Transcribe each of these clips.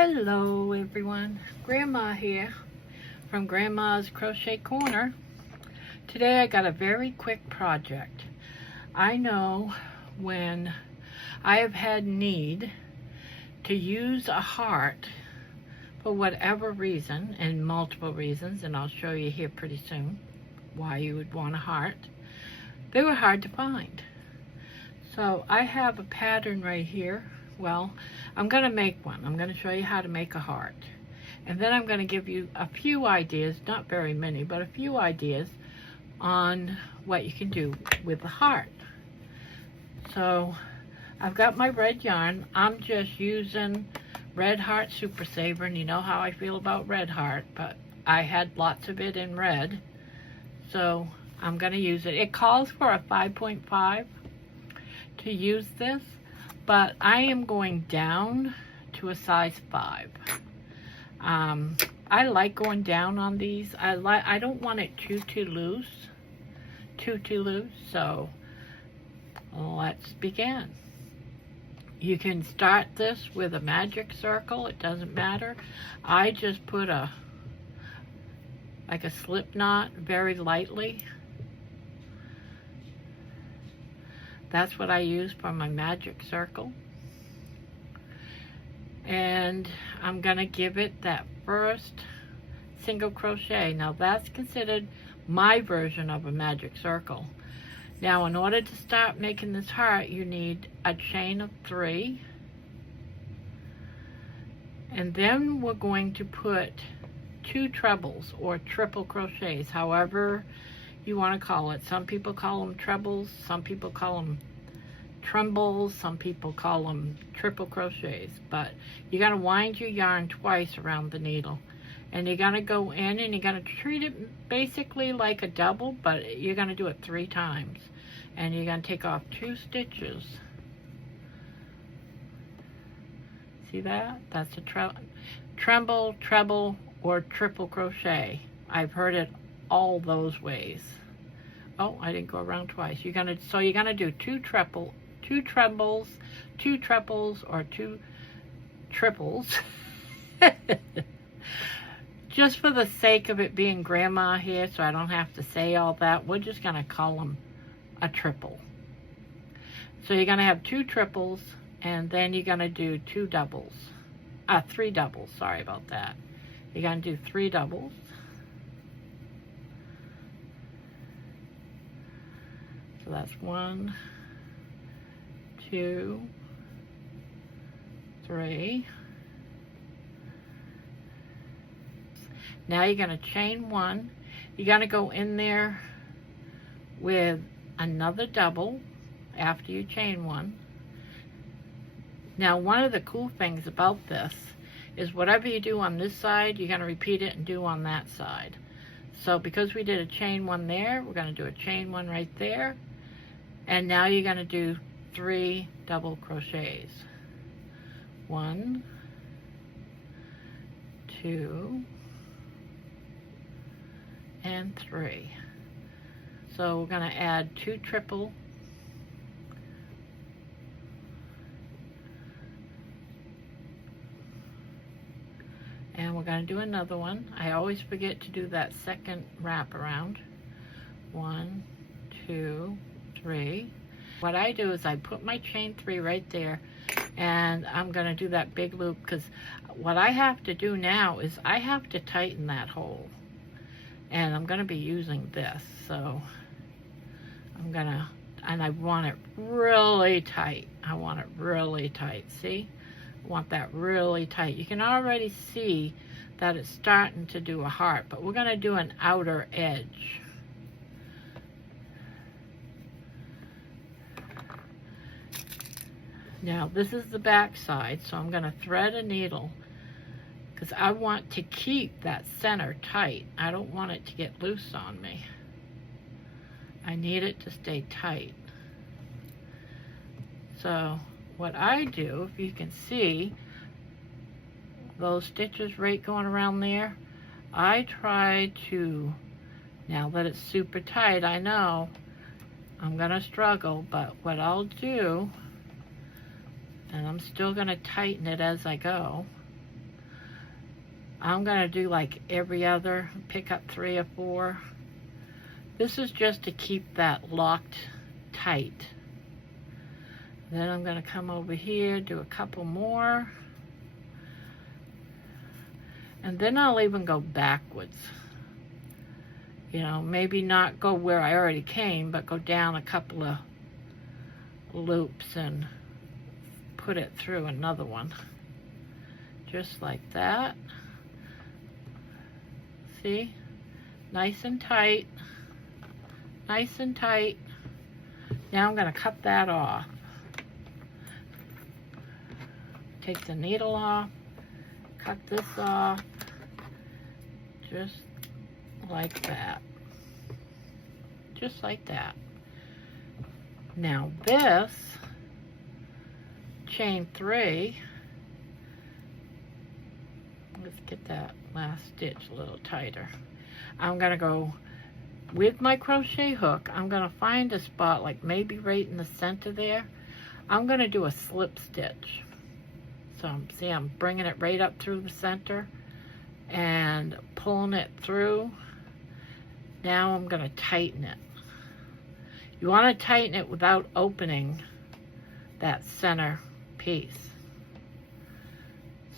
Hello everyone, Grandma here from Grandma's Crochet Corner. Today I got a very quick project. I know when I have had need to use a heart for whatever reason, and multiple reasons, and I'll show you here pretty soon why you would want a heart. They were hard to find. So I have a pattern right here. Well, I'm going to make one. I'm going to show you how to make a heart. And then I'm going to give you a few ideas, not very many, but a few ideas on what you can do with the heart. So I've got my red yarn. I'm just using Red Heart Super Saver, and you know how I feel about Red Heart, but I had lots of it in red, so I'm going to use it. It calls for a 5.5 to use this, but I am going down to a size 5. I like going down on these. I don't want it too loose, so let's begin. You can start this with a magic circle, it doesn't matter. I just put like a slip knot very lightly. That's what I use for my magic circle. And I'm gonna give it that first single crochet. Now that's considered my version of a magic circle. Now in order to start making this heart, you need a chain of 3. And then we're going to put 2 trebles or triple crochets, however you want to call it. Some people call them trebles, some people call them trembles, some people call them triple crochets. But you're going to wind your yarn twice around the needle, and you're going to go in and you're going to treat it basically like a double, but you're going to do it 3 times, and you're going to take off 2 stitches. See that? That's a tremble, treble, or triple crochet. I've heard it all those ways. Oh, I didn't go around twice. You're gonna do 2 trebles, 2 triples, or 2 triples. Just for the sake of it being Grandma here, so I don't have to say all that, we're just gonna call them a triple. So you're gonna have 2 triples, and then you're gonna do 2 doubles. 3 doubles, sorry about that. You're gonna do 3 doubles. So that's 1, 2, 3. Now you're going to chain 1. You're going to go in there with another double after you chain 1. Now one of the cool things about this is whatever you do on this side, you're going to repeat it and do on that side. So because we did a chain 1 there, we're going to do a chain 1 right there. And now you're going to do 3 double crochets. 1, 2, and 3. So we're going to add 2 triple. And we're going to do another one. I always forget to do that second wrap around. 1, 2, 3. What I do is I put my chain 3 right there, and I'm going to do that big loop, because what I have to do now is I have to tighten that hole, and I'm going to be using this, so I'm going to, and I want it really tight. I want it really tight. See? I want that really tight. You can already see that it's starting to do a heart, but we're going to do an outer edge. Now this is the back side, so I'm going to thread a needle because I want to keep that center tight. I don't want it to get loose on me. I need it to stay tight. So what I do, if you can see those stitches right going around there, I try to, now that it's super tight, I know I'm going to struggle, but what I'll do, and I'm still going to tighten it as I go, I'm going to do like every other, pick up 3 or 4. This is just to keep that locked tight. Then I'm going to come over here, do a couple more. And then I'll even go backwards. You know, maybe not go where I already came, but go down a couple of loops and put it through another one. Just like that. See? Nice and tight. Nice and tight. Now I'm going to cut that off. Take the needle off. Cut this off. Just like that. Just like that. Now this, chain 3, let's get that last stitch a little tighter. I'm going to go with my crochet hook. I'm going to find a spot like maybe right in the center there. I'm going to do a slip stitch. So see, I'm bringing it right up through the center and pulling it through. Now I'm going to tighten it. You want to tighten it without opening that center piece.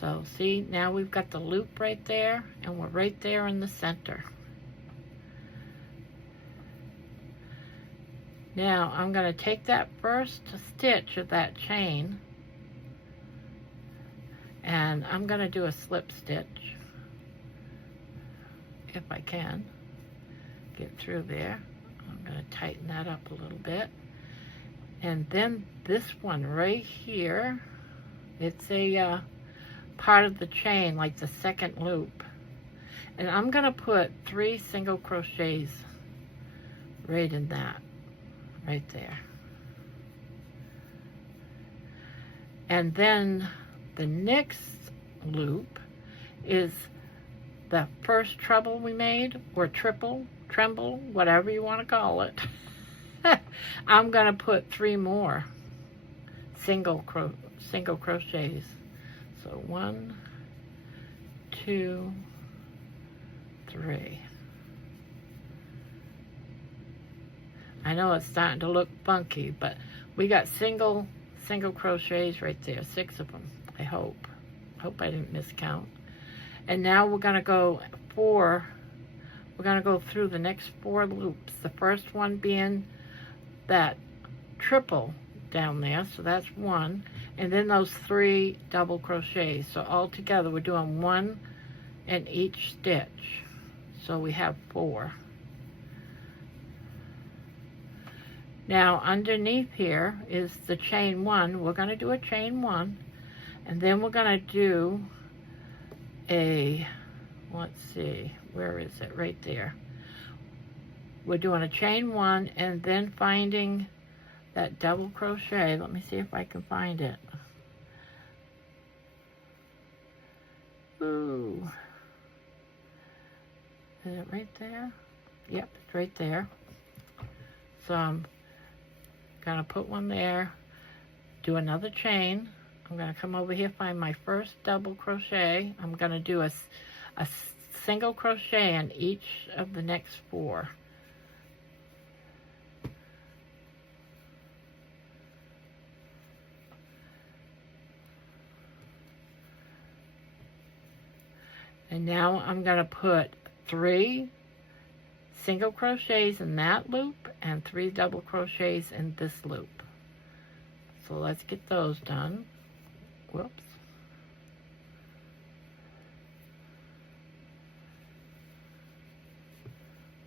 So see, now we've got the loop right there, and we're right there in the center. Now I'm going to take that first stitch of that chain, and I'm going to do a slip stitch, if I can get through there. I'm going to tighten that up a little bit. And then this one right here, it's a part of the chain, like the second loop. And I'm going to put 3 single crochets right in that, right there. And then the next loop is the first treble we made, or triple, tremble, whatever you want to call it. I'm going to put 3 more single crochets. So 1, 2, 3. I know it's starting to look funky, but we got single crochets right there, 6 of them. I hope I didn't miscount. And now we're going to go 4. We're going to go through the next 4 loops. The first one being that triple down there, so that's 1. And then those 3 double crochets. So all together we're doing 1 in each stitch. So we have 4. Now underneath here is the chain 1. We're going to do a chain 1. And then we're going to do a, let's see, where is it? Right there. We're doing a chain 1 and then finding that double crochet. Let me see if I can find it. Ooh. Is it right there? Yep, it's right there. So I'm going to put one there, do another chain. I'm going to come over here, find my first double crochet. I'm going to do a single crochet in each of the next 4. And now I'm going to put 3 single crochets in that loop and 3 double crochets in this loop. So let's get those done. Whoops.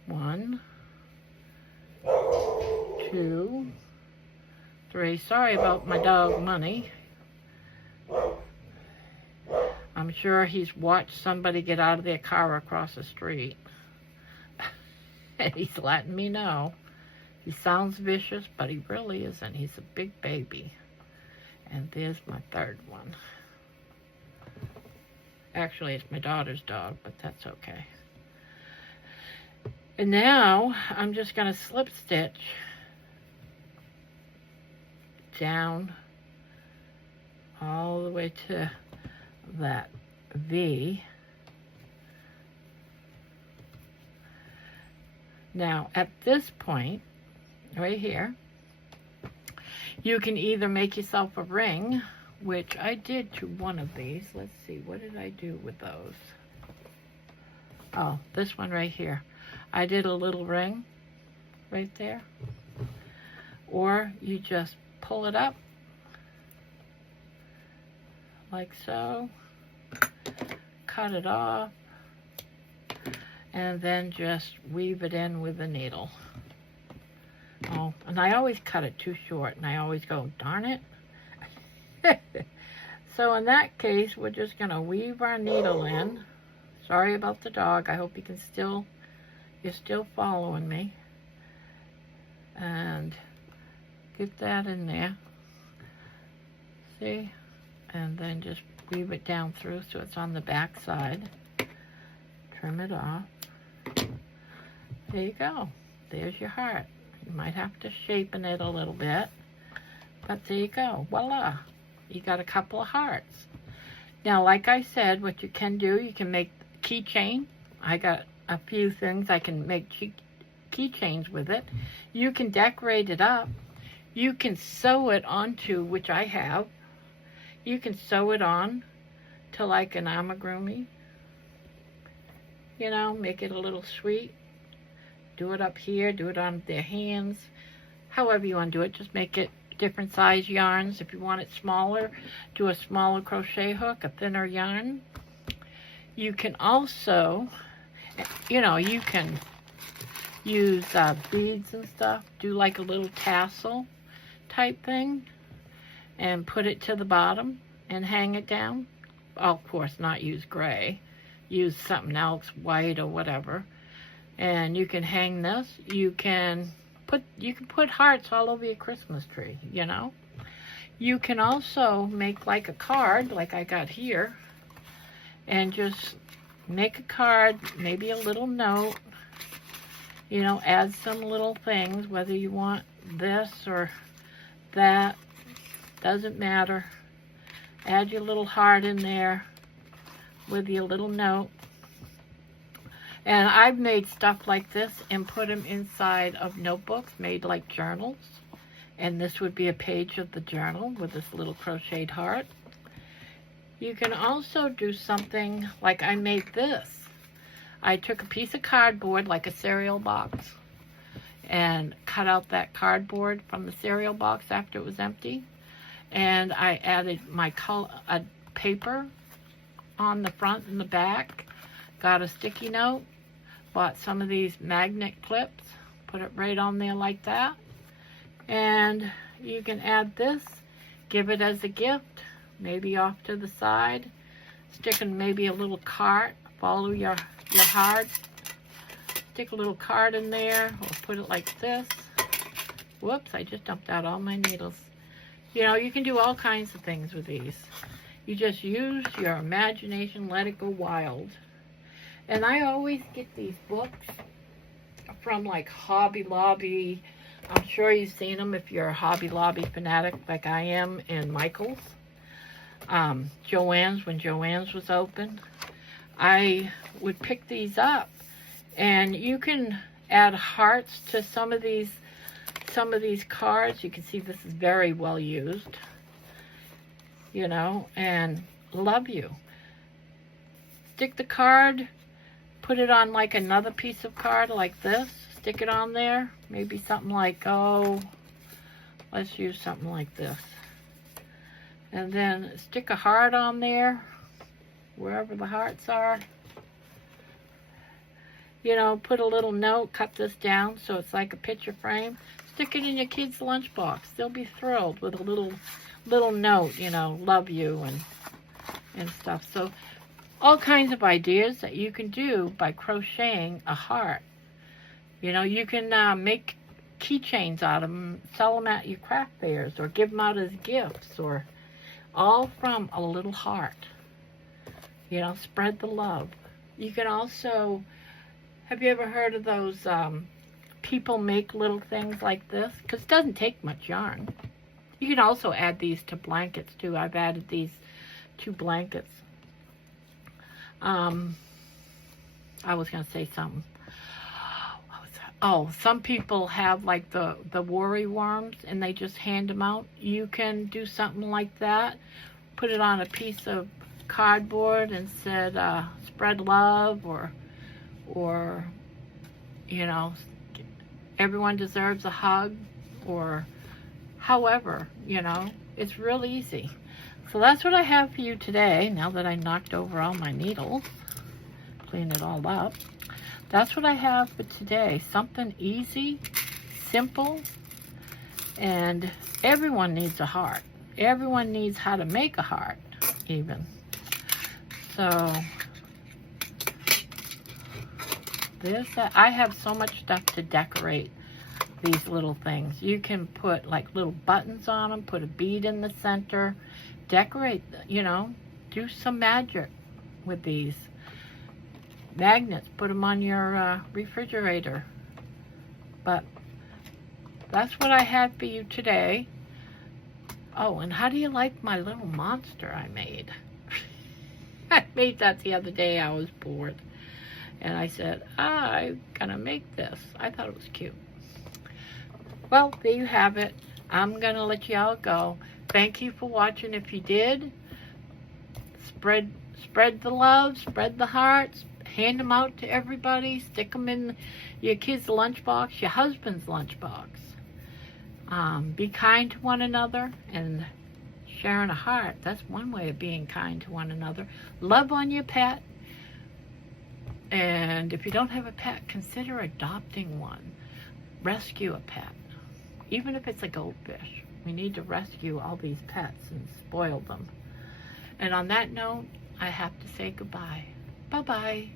One, 2, 3. Sorry about my dog Money. I'm sure he's watched somebody get out of their car across the street. And he's letting me know. He sounds vicious, but he really isn't. He's a big baby. And there's my 3rd one. Actually, it's my daughter's dog, but that's okay. And now I'm just going to slip stitch down all the way to that V. Now, at this point, right here, you can either make yourself a ring, which I did to one of these. Let's see, what did I do with those? Oh, this one right here. I did a little ring right there. Or you just pull it up like so, cut it off, and then just weave it in with the needle. Oh, and I always cut it too short, and I always go, darn it. So in that case, we're just gonna weave our needle in. Sorry about the dog. I hope you're still following me. And get that in there. See? And then just weave it down through so it's on the back side. Trim it off. There you go. There's your heart. You might have to shapen it a little bit, but there you go. Voila! You got a couple of hearts. Now, like I said, what you can do, you can make keychain. I got a few things I can make keychains with it. You can decorate it up. You can sew it onto, which I have. You can sew it on to like an amigurumi. You know, make it a little sweet. Do it up here, do it on their hands. However you want to do it, just make it different size yarns. If you want it smaller, do a smaller crochet hook, a thinner yarn. You can also, you know, you can use beads and stuff. Do like a little tassel type thing and put it to the bottom and hang it down. Of course, not use gray. Use something else, white or whatever. And you can hang this. You can put hearts all over your Christmas tree, you know. You can also make like a card, like I got here, and just make a card, maybe a little note, you know, add some little things, whether you want this or that, doesn't matter. Add your little heart in there with your little note. And I've made stuff like this and put them inside of notebooks made like journals. And this would be a page of the journal with this little crocheted heart. You can also do something like I made this. I took a piece of cardboard, like a cereal box, and cut out that cardboard from the cereal box after it was empty. And I added my paper on the front and the back. Got a sticky note, bought some of these magnet clips, put it right on there like that. And you can add this, give it as a gift, maybe off to the side, sticking maybe a little card, follow your heart, stick a little card in there, or put it like this. Whoops, I just dumped out all my needles. You know, you can do all kinds of things with these. You just use your imagination, let it go wild. And I always get these books from like Hobby Lobby. I'm sure you've seen them if you're a Hobby Lobby fanatic like I am, and Michael's. Joann's, when Joann's was open. I would pick these up. And you can add hearts to some of these cards. You can see this is very well used. You know, and love you. Stick the card, put it on like another piece of card like this, stick it on there, maybe something like, oh, let's use something like this. And then stick a heart on there, wherever the hearts are. You know, put a little note, cut this down so it's like a picture frame. Stick it in your kid's lunchbox. They'll be thrilled with a little note, you know, love you and stuff. So all kinds of ideas that you can do by crocheting a heart. You know, you can make keychains out of them, sell them at your craft fairs, or give them out as gifts, or all from a little heart. You know, spread the love. You can also, have you ever heard of those people make little things like this? Because it doesn't take much yarn. You can also add these to blankets too. I've added these to blankets. I was going to say something. What was that? Oh, some people have like the worry worms and they just hand them out. You can do something like that. Put it on a piece of cardboard and said, spread love, or, you know, everyone deserves a hug, or however, you know, it's real easy. So that's what I have for you today, now that I knocked over all my needles, clean it all up. That's what I have for today. Something easy, simple, and everyone needs a heart. Everyone needs how to make a heart, even. So, there's that. I have so much stuff to decorate these little things. You can put like little buttons on them, put a bead in the center, decorate, you know, do some magic with these. Magnets, put them on your refrigerator. But that's what I had for you today. Oh, and how do you like my little monster I made? I made that the other day. I was bored. And I said, I'm gonna make this. I thought it was cute. Well, there you have it. I'm gonna let y'all go. Thank you for watching. If you did, spread the love, spread the hearts, hand them out to everybody, stick them in your kid's lunchbox, your husband's lunchbox. Be kind to one another, and sharing a heart, that's one way of being kind to one another. Love on your pet, and if you don't have a pet, consider adopting one. Rescue a pet, even if it's a goldfish. We need to rescue all these pets and spoil them. And on that note, I have to say goodbye. Bye-bye.